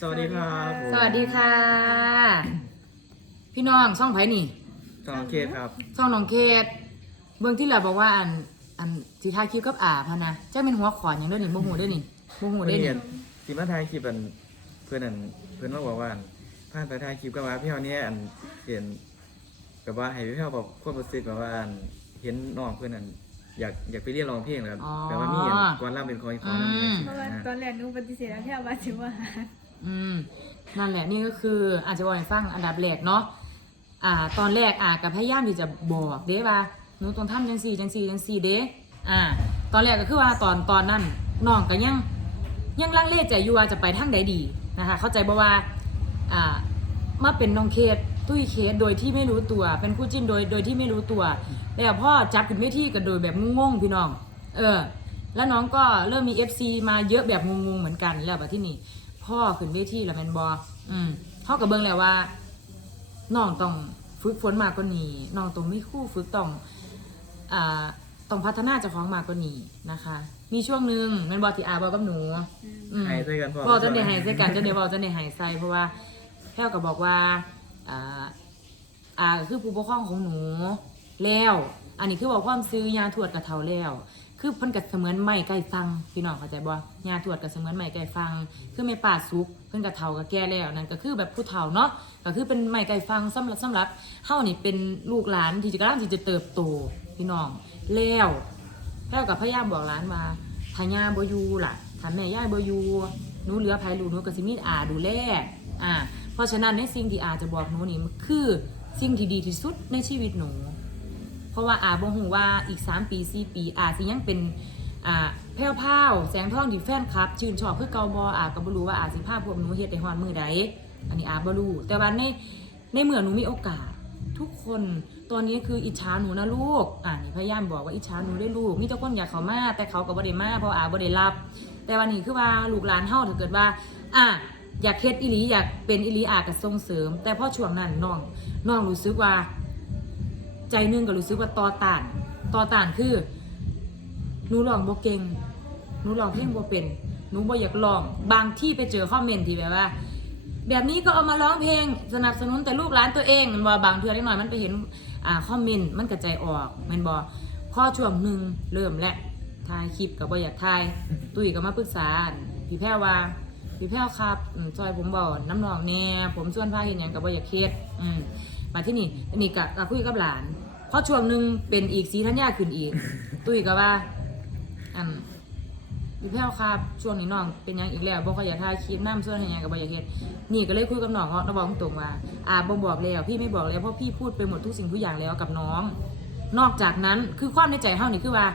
สวัสดีครับผมสวัสดีค่ะ พี่น้องช่องไผ่นี่จองเคสครับช่องน้องเคสเบื้องที่เราบอกว่าอันอันสีทายคิวกับอาพะนะเจ้าเป็นหัวขอนอย่างเด้อนี่โมโหเด้อนี่โมโหเพื่เด้ออนนี่ทีมาถ่ายคลิปอันเพื่อนอันเพื่อนมาบอกว่าอันผ่านไปถ่ายคลิปกับว่าพี่เฮาเนี่ยอันเห็นแบบว่าให้พี่เฮาบอกความรู้สึกแบบว่าอันเห็นน้องเพื่อนอันอยากอยากไปเรียนร้องเพลงแล้วแบบว่ามีอันก่อนล่ำเป็นคอยคอนั่นเองเพราะว่าตอนแรกหนูปฏิเสธแล้วแค่ว่าถือว่าหา อืมนั่นแหละนี่ก็คืออาจจะบอกให้ฟังอันดับแรกเนาะอ่า ตอนแรกอ่ากับพยายามที่จะบอกเด้ว่าหนูต้องทำจังสี่จังสี่จังสี่เด้อ่า ตอนแรกก็คือว่าตอนตอนนั้นน้องก็ยังยังลังเลใจอยู่ว่าจะไปทางใดดีนะคะ เข้าใจบ่ว่าอ่ามาเป็นน้องเคสตุ้ยเคสโดยที่ไม่รู้ตัว เป็นคู่จิ้นโดยโดยที่ไม่รู้ตัวแล้วพ่อจับขึ้นเวทีกันโดยแบบงงๆพี่น้อง เออ แล้วน้องก็เริ่มมี FC มาเยอะแบบงงๆเหมือนกันแล้วแบบที่นี่ พ่อขึ้นเวทีแล้วแมนบออืมพ่อกับเบิ้งแล้วว่าน้องต้องฝึกฝนมากกว่านี้น้องต้องมีคู่ฝึกต้องอ่าต้องพัฒนาเจ้าของมากกว่านี้นะคะ มีช่วงหนึ่งแมันบอที่อาบอกกับหนูอืมให้ใส่กันพอบอกจะได้หายใส่กันจะได้บอกจะได้หายใส่เพราะว่าแพ้วก็บอกว่าอ่าอ่าคือผู้ปกครองของหนูแล้ว อันนี้คือบอกความซื้อยาทวดกับเทาแล้ว คือเพิ่นกับเสมือนไม้ไก่ฟังพี่น้องเข้าใจบ่ยาทวดกับเสมือนไม้ไก่ฟัง คือไม่ป่าสุกเพิ่นกับเทากับแก่แล้วนั่นก็คือแบบผู้เฒ่าเนาะก็คือเป็นไม้ไก่ฟังสำหรับสำหรับเฮานี่เป็นลูกหลานที่จะกำลังที่จะเติบโตพี่น้องแล้วแพ้วกับพยายามบอกร้านว่าถ้าย่าบ่อยู่ล่ะถ้าแม่ย่าบ่อยู่หนูเหลือไผลูกหนูก็สิมีอาดูแลอ่าเพราะฉะนั้นในสิ่งที่อาจะบอกหนูนี่มันคือสิ่งที่ดีที่สุดในชีวิตหนู ราะว่าอาบ่ฮู้ว่าอีก 3 ปี 4 ปีอาสิยังเป็นอ่าแพ้วพาวแสงทองที่แฟนคลับ ชื่นชอบคือเก่าบ่อาก็บ่รู้ว่าอาสิพาพวกหนูเฮ็ดได้ฮอดมือใดอันนี้อาบ่รู้แต่ว่าในในเมื่อหนูมีโอกาสทุกคนตอนนี้คืออิจฉาหนูนะลูก อ่านี่พยายามบอกว่าอิจฉาหนูได้ลูกมีแต่คนอยากเขามาแต่เขาก็บ่ได้มาเพราะอาบ่ได้รับ แต่วันนี้คือว่าลูกหลานเฮาถ้าเกิดว่า อะอยากเฮ็ดอีหลีอยากเป็นอีหลีอาก็ส่งเสริม แต่พอช่วงนั้นน้องน้องรู้สึกว่า ใจหนึงก็รู้สึกว่าต่อต้านต่อต้านคือหนูร้องบ่เก่งหนูร้องเพลงบ่เป็นหนูบ่อยากร้องบางที่ไปเจอคอมเมนต์ที่แบบว่า แบบนี้ก็เอามาร้องเพลงสนับสนุนแต่ลูกหลานตัวเองมันบอบางเทื่อได้หน่อยมันไปเห็นอ่าคอมเมนต์มันกระจายออกมันบอพอช่วงหนึ่งเริ่มและถ่ายคลิปกับบ่อยากถ่าย ตุ้ยก็มาปรึกษาพี่แพ้วว่าพี่แพ้วครับซอยผมบอกน้ำนองแน่ ผมส่วนพาเห็นอย่างกับบ่อยากเคสอืมมาที่นี่นนี้กะกะคุยกับหลาน พอช่วงหนึ่งเป็นอีกสีทัญญาขึ้นอีก ตุ้ยก็ว่าอันพี่แพ้วครับช่วงนี้น้องเป็นยังอีกแล้วบ่ค่อยอยากถ่ายคลิปน้ำส่วนให้ยังกับบอยาเฮ็ดนี่ก็เลยคุยกับน้องเขาน้องบอกตรงว่าอ่าบ่บอกแล้วพี่ไม่บอกแล้วเพราะพี่พูดไปหมดทุกสิ่งทุกอย่างแล้วกับน้อง นอกจากนั้นคือความในใจเฮานี่คือว่า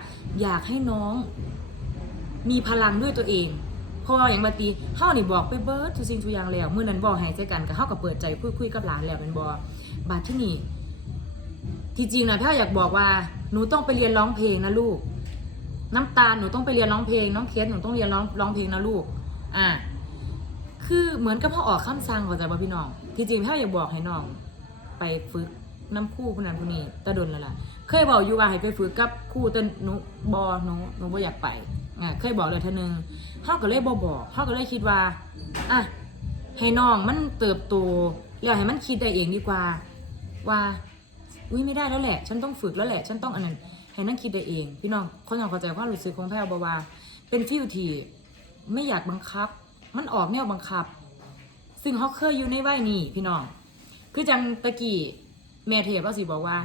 อยากให้น้อง มีพลังด้วยตัวเองเพราะว่าอย่างบาตีเฮานี่บอกไปเบิร์ดทุกสิ่งทุกอย่างแล้วเมื้อนั้นบอกให้ใจกันก็เฮาก็เปิดใจคุยคุยกับหลานแล้วเป็นบ่บาดที่นี่ ที่จริงนะถ้าอยากบอกว่าหนูต้องไปเรียนร้องเพลงนะลูก น้ำตาลหนูต้องไปเรียนร้องเพลงน้องเคสหนูต้องเรียนร้องร้องเพลงนะลูก อ่า คือเหมือนกับพ่อออกคำสั่งของใจบ่พี่น้อง ที่จริงถ้าอยากบอกให้น้อง ไปฝึกน้ำคู่คนนั้นคนนี้ตะดนแล้วล่ะ เคยบอกอยู่ว่าให้ไปฝึกกับคู่ต่หนูบอหนูหนูบ่อยากไปอ่าเคยบอกเลยเท่านึงเขาก็เลยบอบอกเขาก็เลยคิดว่าอะให้น้องมันเติบโตแล้วให้มันคิดได้เองดีกว่า ว่า อุ้ยไม่ได้แล้วแหละ ฉันต้องฝึกแล้วแหละ ฉันต้องอันนั้นให้นั่งคิดได้เอง พี่น้องเขาอยากเข้าใจความรู้สึกของแพรวบว่าเป็นฟิลที่ไม่อยากบังคับ มันออกแนวบังคับ ซึ่งเขาเคยอยู่ในวัยนี้พี่น้อง คือจังตะกี้แม่เทพก็สิบอกว่า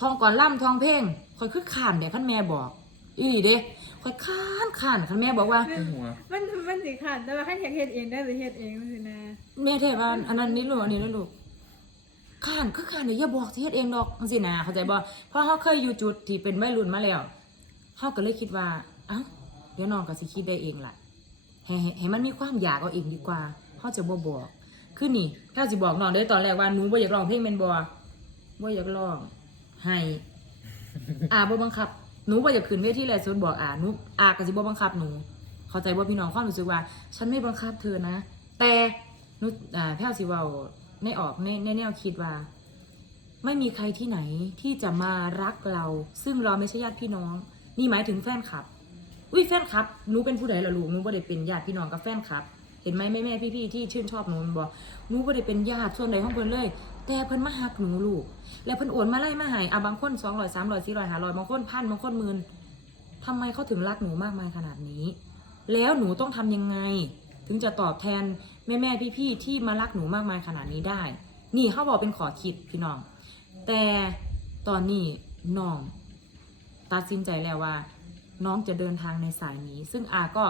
ทองก่อนล่ำทองเพลงคอยคือขานเดี๋ยวขั้นแม่บอกอีหลีเด้คอยขานขานคันแม่บอกว่าหัวมันมันสิขาดแต่ว่าขั้นอยากเฮ็ดเองได้หรือเฮ็ดเองมันสินะ แม่เทพว่าอันนั้นนี่ลูกอันนี้นะลูก ข้านคือข้านเดี๋ยวอย่าบอกเฮ็ดเองดอกจังซี่นะเข้าใจบ่เพราะเขาเคยอยู่จุดที่เป็นวัยรุ่นมาแล้วเขาก็เลยคิดว่าเอ้าเดี๋ยวน้องก็สิคิดได้เองล่ะให้ให้มันมีความอยากเอาเองดีกว่าเขาจะบ่บอกคือนี่ถ้าสิบอกน้องได้ตอนแรกว่าหนูบ่อยากร้องเพลงแม่นบ่บ่อยากร้องให้อาบ่บังคับหนูบ่อยากขึ้นเวทีแลยสุดบอกอาหนูอาก็สิบ่บังคับหนู เข้าใจว่าพี่น้องความรู้สึกว่า ฉันไม่บังคับเธอนะ แต่หนุอ่าแพ้วสิว่า ในออกในในแนวคิดว่า ไม่มีใครที่ไหนที่จะมารักเรา ซึ่งเราไม่ใช่ญาติพี่น้อง นี่หมายถึงแฟนคลับ อุ้ยแฟนคลับหนูเป็นผู้ใดล่ะลูกหนูบ่ได้เป็นญาติพี่น้องกับแฟนคลับ เห็นไหมแม่แม่พี่พี่ที่ชื่นชอบหนูมันบอกหนูบ่ได้เป็นญาติส่วนใดของเพิ่นเลย แต่เพิ่นมาหักหนูลูก แล้วเพิ่นโอนมาไล่มาหายอะบางคน200 300 400 500บางคนพันบางคนหมื่นทำไมเขาถึงรักหนูมากมายขนาดนี้ แล้วหนูต้องทำยังไง ถึงจะตอบแทน แม่แม่พี่พี่ๆที่มารักหนูมากมายขนาดนี้ได้ นี่เขาบอกเป็นขอคิดพี่น้อง แต่ตอนนี้น้องตัดสินใจแล้วว่า น้องจะเดินทางในสายนี้ ซึ่งอาก็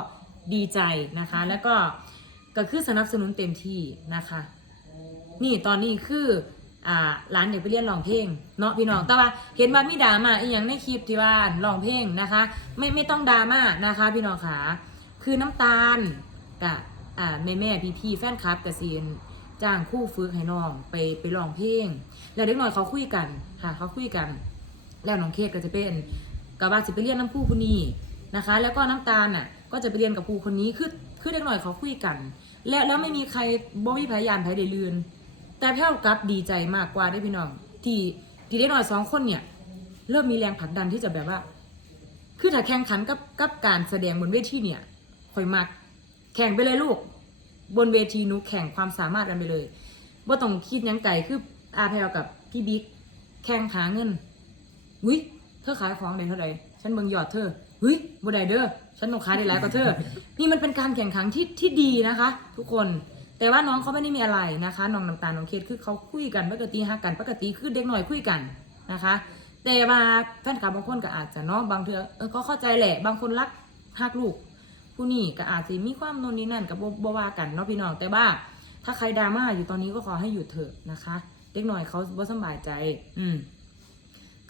ดีใจนะคะ แล้วก็ก็คือสนับสนุนเต็มที่นะคะ นี่ตอนนี้คืออ่าร้านอยากไปเรียนร้องเพลงเนาะพี่น้องแต่ว่าเห็นว่ามีดราม่าอีกอย่างในคลิปที่ว่าร้องเพลงนะคะ ไม่ไม่ต้องดราม่านะคะ พี่น้องขาคือน้ำตาลกับ อ่าแม่แม่พี่พี่ๆแฟนคลับกับซีนจ้างคู่ฝึกให้น้องไปไปร้องเพลง แล้วเด็กน่อยเขาคุยกันค่ะเขาคุยกัน แล้วน้องเคสก็จะเป็นกับว่าจะไปเรียนน้ำผู้คนนี้นะคะ แล้วก็น้ำตาลน่ะก็จะไปเรียนกับครูคนนี้คือคือเด็กหน่อยเขาคุยกัน และแล้วไม่มีใครบ่มีพยานใครได้ลืนแต่แพ้วกับดีใจมากกว่าได้พี่น้องที่ที่เด็กหน่อยสองคนเนี่ย เริ่มมีแรงผลักดันที่จะแบบว่า คือถ้าแข่งขันกับกับการแสดงบนเวทีเนี่ยค่อยมัก แข่งไปเลยลูก บนเวทีหนูแข่งความสามารถกันไปเลยว่าต้องคิดยังไก่คืออาแพลกับพี่บิ๊กแข่งหาเงินวิเธอขายของได้เท่าไหร่ฉันเบิ่งยอดเธอวิบ่ได้เด้อฉันต้องขายได้หลายกว่าเธอ นี่มันเป็นการแข่งขันที่ที่ดีนะคะ ทุกคนแต่ว่าน้องเขาไม่ได้มีอะไรนะคะ น้องน้ำตาลน้องเคสคือเขาคุยกันปกติฮักกันปกติคือเด็กหน่อยคุยกันนะคะ แต่ว่าแฟนคลับบางคนก็อาจจะเนาะบางเทือเออก็เข้าใจแหละ บางคนรักฮักลูก ผู้นี่ก็อาจจะมีความโนนนี่นั่นกับบบว่ากันเนาะพี่น้องแต่ว่า ถ้าใครดราม่าอยู่ตอนนี้ก็ขอให้หยุดเถอะนะคะ เด็กหน่อยเขาบ่สำบายใจ อืม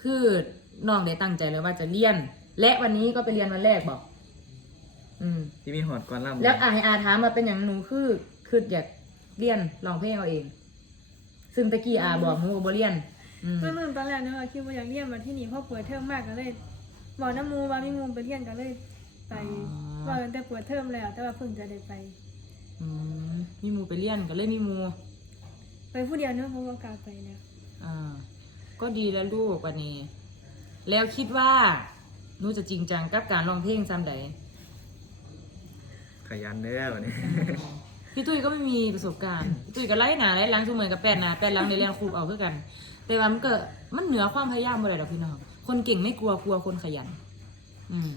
คือน้องได้ตั้งใจเลยว่าจะเรียน และวันนี้ก็ไปเรียนวันแรกบอก อืม ที่มีหอดก่อนล่ำแล้วอาให้อาถามมาเป็นอย่างหนูคือคืออยากเรียนร้องเพลงเอาเอง ซึ่งตะกี้อาบอกหนูว่าบ่เรียนอืม เมื่อมื่อตอนแรกเนาะคิดว่าอยากเรียนมาที่นี่เพราะเปิดเทอมมากก็เลยบอกน้ำมูว่ามีมูไปเรียนก็เลย ไปว่าตั้งแต่เปิดเทอมแล้ว แต่ว่าเพิ่งจะได้ไป อืมมีหมูไปเรียนก็เลยมีหมูไปผู้เดียวเนาะเพราะว่ากล้าไปแล้วอ่าก็ดีแล้วลูกวันนี้ แล้วคิดว่าหนูจะจริงจังกับการร้องเพลงซ้ำใดขยันเด้อวันนี้ พี่ตุ้ยก็ไม่มีประสบการณ์ พี่ตุ้ยก็ไล่หนาไล่หล้างทุกเหมือนกับแปดหนาแปดหล้างในเรียนครูเอาคือกัน แต่ว่ามันเกิดมันเหนือความพยายามอะไรดอกพี่น้องคนเก่งไม่กลัวกลัวคนขยัน อืม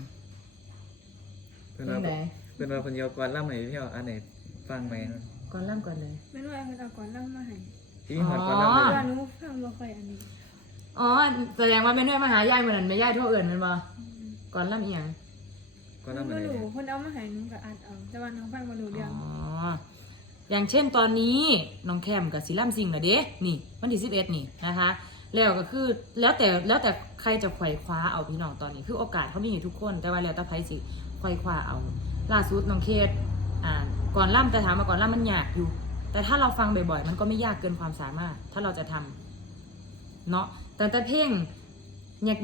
เพื่อนเรื่อว่างไหนเพื่อนว่าเพิ่นโยกก่อนล่ำให้พี่เอาอันไหนฟังไหมก่อนเริ่มก่อนเลยไม่รู้ว่าเพิ่นเอาก่อนเล่ามาให้ที่มีหอดก่อนล่ำอ๋เลอยว่าหนูฟังบ่ค่อยอันนี้อ๋อแสดงว่าแม่เนื่อยมาหายายเหมือนแม่ยายทั่วเอื่นแมันบ่ก่อนล่ำเอียงก่อนล่ำไม่เลยรู้เพิ่นเอามาให้หนูก็อ่านเอาแต่ว่าน้องฟังบ่รู้เรื่องอ๋ออย่างเช่นตอนนี้น้องแคมกับศิลัมซิงนะเด้นี่วันที่สิบเอ็ดนี่นะคะ แล้วก็คือแล้วแต่แล้วแต่ใครจะไขว่คว้าเอาพี่น้องตอนนี้คือโอกาสเขามีอยู่ทุกคน แต่ว่าแล้วแต่ไผสิ ไขว่คว้าเอาล่าสุดน้องเคสอ่าก่อนล่ำแต่ถามมาก่อนล่ำมันยากอยู่ แต่ถ้าเราฟังบ่อยๆ มันก็ไม่ยากเกินความสามารถ ถ้าเราจะทำเนาะแต่แต่เพลง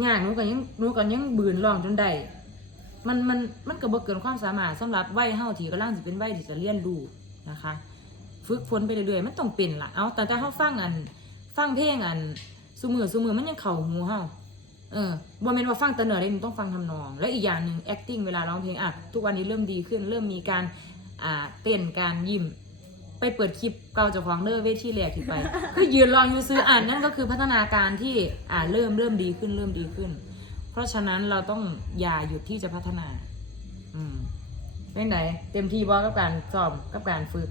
ยากๆหนูก็ยังหนูก็ยังบืนร้องจนได้มันมันมันก็บ่เกินความสามารถสำหรับวัยเฮาที่กำลังสิเป็นวัยที่จะเรียนรู้นะคะ ฝึกฝนไปเรื่อยๆมันต้องเป็นละเอาแต่แต่เฮาฟังอัน ฟังเพลงอันซุมือซุมือมันยังเข้าหูเฮา เออบ่แม่นว่าฟังแต่เนื้อได้มันต้องฟังทำนอง และอีกอย่างหนึ่ง acting เวลาร้องเพลงอะทุกวันนี้เริ่มดีขึ้น เริ่มมีการอ่าเต้นการยิ้มไปเปิดคลิปเก่าเจ้าของเด้อเวทีแรกที่ไป คือยืนรองอยู่ซื้ออ่านนั่นก็คือพัฒนาการที่อ่าเริ่มเริ่มดีขึ้นเริ่มดีขึ้น เพราะฉะนั้นเราต้องอย่าหยุดที่จะพัฒนา อืมเป็นไหนเต็มที่บอกับการสอบกับการฝึก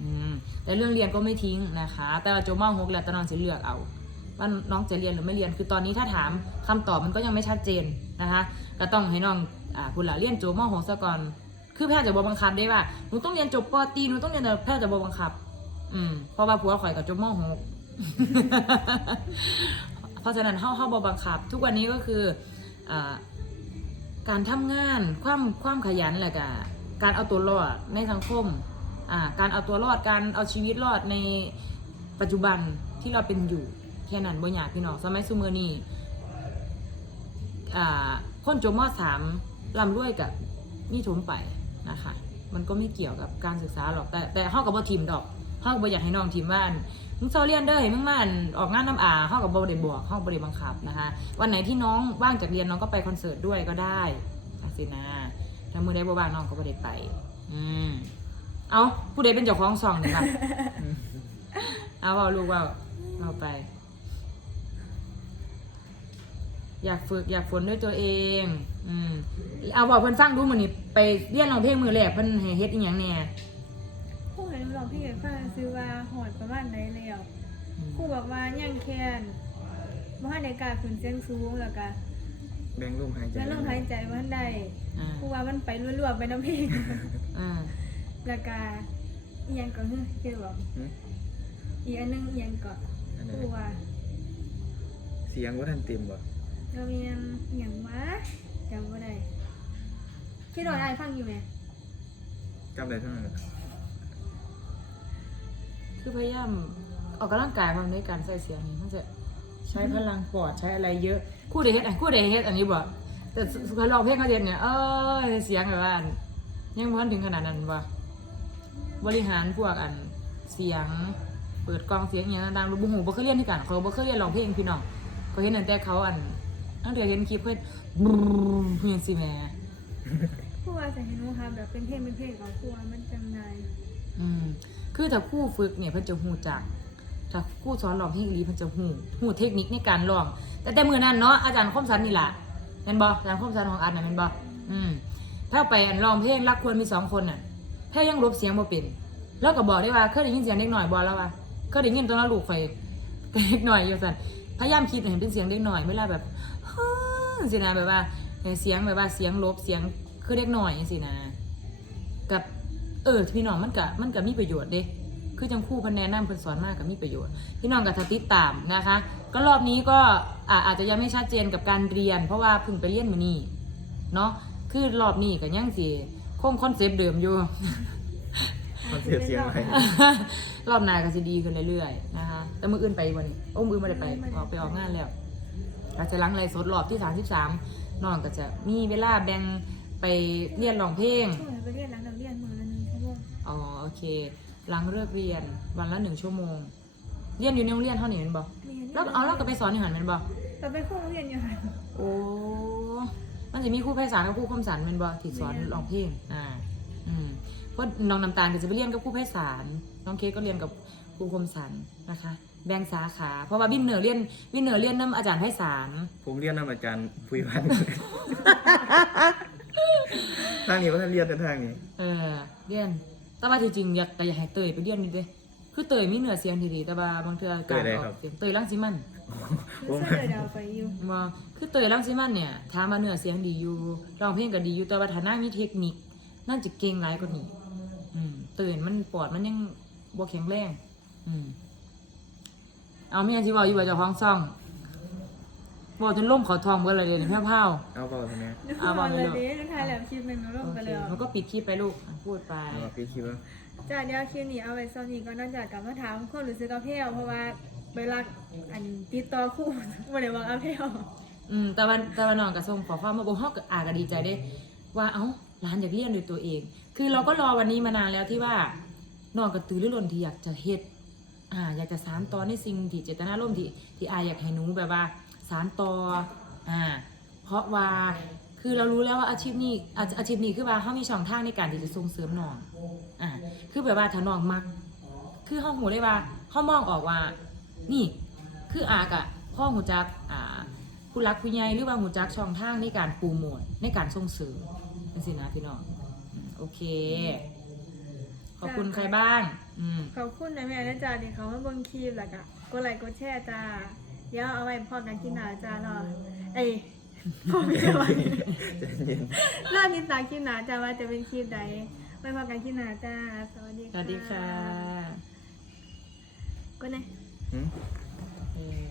อืมแต่เรื่องเรียนก็ไม่ทิ้งนะคะ แต่ว่าโจมองหกแล้วตอนน้องจะเลือกเอา ว่าน้องจะเรียนหรือไม่เรียน คือตอนนี้ถ้าถามคำตอบมันก็ยังไม่ชัดเจนนะคะก็ต้องให้น้องอ่าคุณหล่ะเรียนโจมอหกซะก่อนคือแพทย์จะบอบังคับได้ว่าหนูต้องเรียนจบปอตีหนูต้องเรียนแต่แพทย์จะบอบังคับ อืมเพราะว่าผัวข่อยกับจบมหกเพราะฉะนั้นเฮาเฮาบอบังคับ ทุกวันนี้ก็คืออ่าการทำงานความความขยันแหละกะการเอาตัวรอดในสังคมอ่าการเอาตัวรอดการเอาชีวิตรอดในปัจจุบันที่เราเป็นอยู่ แค่นั้นบ่อยากพี่น้องสมัยซุมือนี้อ่าคนจบมสามลำด้วยกับนี่ถมไปนะคะ มันก็ไม่เกี่ยวกับการศึกษาหรอก แต่แต่เฮากับบ่ทีมดอกเฮาก็บ่อยากให้น้องทีมว่าอั่นมึงเซาเรียนเด้อให้มึงมาอั่นออกงานน้ำอาเฮากับบ่ได้บอกเฮาบ่ได้บังคับนะคะ วันไหนที่น้องว่างจากเรียนน้องก็ไปคอนเสิร์ตด้วยก็ได้อาสินะถ้ามือได้บ่ว่างน้องก็บ่ได้ไป อืมเอาผู้ใดเป็นเจ้าของซองนี่ล่ะเอาเอาลูกว่าเอาไป อยากฝึกอยากฝนด้วยตัวเอง อืมเอาบอกเพิ่นฟังดูมื้อนี้ไปเรียนร้องเพลงมือแรกเพิ่นให้เฮ็ดอีหยังแหน่ผู้ให้น้องพี่เอกฟังซื้อว่าหอดประมาณไหนแล้วอืมครูบอกว่ายังแค้นบ่ทันได้กล้าขึ้นเสียงสูงแล้วก็แบ่งลมหายใจ แล้วลมหายใจบ่ทันได้อ่าครูว่ามันไปรัวๆไปน้ำเพลง อ่าแล้วก็อีหยังก็คือคือบอกหึอีกอันหนึงอีหยังก็อันไหนครูว่าเสียงว่าท่านเต็มบ่ เรามีอันอีหยังวะจำบ่ได้คิดว่าได้ฟังอยู่ไหมจำได้เท่านั้นแหละคือพยายามออกกำลังกายความในการใส่เสียงนี่มันจะใช้พลังปอดใช้อะไรเยอะคู่ใดเฮ็ดอันคู่ใดเฮ็ดอันนี้บ่แต่สุภาพร้องเพลงเขาเฮ็ดเนี่ยเออเสียงแบบว่าอันยังบ่ทันถึงขนาดนั้นบ่บริหารพวกอันเสียง เปิดกล้องเสียงอหย่างต่างๆบ่ฮู้บ่เคยเรียนที่กันเขาบ่เคยเรียนร้องเพลงพี่น้องเขาเห็นตั้งแต่เขาอัน ตั้งแต่เห็นคลิปเพิ่นบรูเพิ่นสิแหม่ครูว่าจะให้หนูครับแบบเป็นเพลงเป็นเพลงของครูว่ามันจังไดอืมคือถ้าครู่ฝึกเนี่ยเพิ่นจะฮู้จัก ถ้าครู่สอนร้องเพลงอีหลีเพิ่นจะฮู้ฮู้เทคนิคในการร้อง แต่แต่มื้อนั้นเนาะอาจารย์คมสันนี่ล่ะแม่นบ่อาจารย์คมสันของอันน่ะแม่นบ่อืมถ้าไปอันร้องเพลงรักควรมีสองคนน่ะแพ้ยังลบเสียงบ่เป็น แล้วก็บอกได้ว่าเคยได้ยินเสียงเด็กหน่อยบ่แล้วว่าเคยได้ยินตอนนั้นลูกไฟเด็กหน่อยอยู่ซั่นพยายามคิดให้เป็นเสียงเด็กหน่อยเวลาแบบฮ่า สินะแบบว่าเสียงแบบว่าเสียงลบเสียงคือเด็กหน่อยจังซี่นะกับเออพี่น้องมันก็มันก็มีประโยชน์เด้คือจังครู่เพันแนะนำเพิ่นสอนมากก็มีประโยชน์ พี่น้องก็ถ้าติดตามนะคะ ก็รอบนี้ก็อ่าอาจจะยังไม่ชัดเจนกับการเรียน เพราะว่าเพิ่งไปเรียนมื้อนี้เนาะคือรอบนี้ก็ยังสิคงคอนเซปต์เดิมอยู่คอนเสียบเสียงไว้รอบหน้าก็สิดีขึ้นเรื่อยๆนะคะแต่มื้ออื่นไปบ่นี่โอ้มื้อบ่ได้ไปออกไปออกงานแล้ว ก็จะลังไรสดรอบที่ 33น้องก็จะมีเวลาแบ่งไปเรียนร้องเพลงครูให้ไปเรียนหลังเราเรียนมือละหนึ่งชั่วโมงอ๋อโอเค หลังเลิกเรียนวันละหนึ่งชั่วโมง เรียนอยู่ในโรงเรียนเท่านี้แมันบอกเรียนแล้วเอาเราก็ไปสอนอยู่หันแมันบอกเราไปครูเรียนอยู่หันโอ้มันจะมีครูไพศาลกับครูคมสันแมันบอกที่สอนร้องเพลงอ่าอืมเพราะน้องน้ำตาลก็จะไปเรียนกับครูไพศาลน้องเคสก็เรียนกับครูคมสันนะคะ แบ่งสาขา เพราะว่าวินเนอร์เรียนวินเนอร์เรียนน้ำอาจารย์ไพศาลผมเรียนนำอาจารย์พุยพันธ์ ทางนี้ว่าท่านเรียนแต่ทางนี้เออเรียน แต่ว่าจริงๆอยากแต่อยากให้เตยไปเรียนนี่เด้คือเตยมีเหนือเสียงดีๆแต่ว่าบางเทื่อการออกเสียงเตยลังสิมันคือเสื้อเดาวไปอยู่ ว่าคือเตยลังสิมันเนี่ยถามมาเนื้อเสียงดีอยู่ร้องเพลงก็ดีอยู่แต่ว่าฐานะมีเทคนิคน่าจะเก่งหลายกว่านี้อืมเตยมันปอดมันยังบ่แข็งแรง อืม เอามีอันที่บอกอยู่ว่าเจ้าของซ่องบอกจนล่มเขาทองเบิดเลยเดี๋ยวนี้แพ้วเอาเปล่าทำไมอะบอกเลยเลลูกยดิถ่ายแล้วคลิปหนึ่งแล้วลๆงโอไปเคเลยมันก็ปิดคลิปไปลูกอะพูดไป เอาพี่คิดว่าจ้าเดี๋ยวคลิปนี้เอาไว้ซ้อนนี้ก็นอกจากกลับมาถามคนรู้สึกกับเพลเพราะว่าเวลาอันติดต่อคู่บ่ได้บอกอาเพลอืมแต่วันแต่วันน้องก็ส่งขอความมาบอกเฮาก็อาก็ดีใจเด้ ว่าเอ้าหลานอยากเรียนด้วยตัวเอง คือเราก็รอวันนี้มานานแล้วที่ว่าน้องกระตือรือร้นที่อยากจะเฮ็ด อ่าอยากจะสานต่อในสิ่งที่เจตนาร่มณ์ที่ที่อาอยากให้หนูแบบว่าสานต่ออ่าเพราะว่าคือเรารู้แล้วว่าอาชีพนี้อาอาชีพนี้คือว่าเขามีช่องทางในการที่จะส่งเสริมน้องอ่าคือแบบว่าถ้าน้องมัก คือเขาหูได้ว่าเขามองออกว่า นี่คืออากะพ่อหูจักอ่าผู้รักผู้ใหญ่หรือว่าหูจักช่องทางในการปูโมทในการส่งเสริมเป็นสินะพี่น้องโอเค ขอบคุณใครบ้าง อืม ขอบคุณนะแม่นะจ้าที่เขามาเบิ่งคลิปแล้วก็กดไลค์กดแชร์จ้า เดี๋ยวเอาไว้พอกันกินหนาจ้ารอเอ้ยพอกันวันใจเย็นรอบนี้ตากินหนาจ้าว่าจะเป็นคลิปใดไว้พอกันกินหนาจ้า สวัสดีสวัสดีค่ะก็เนี่ยหืม เออ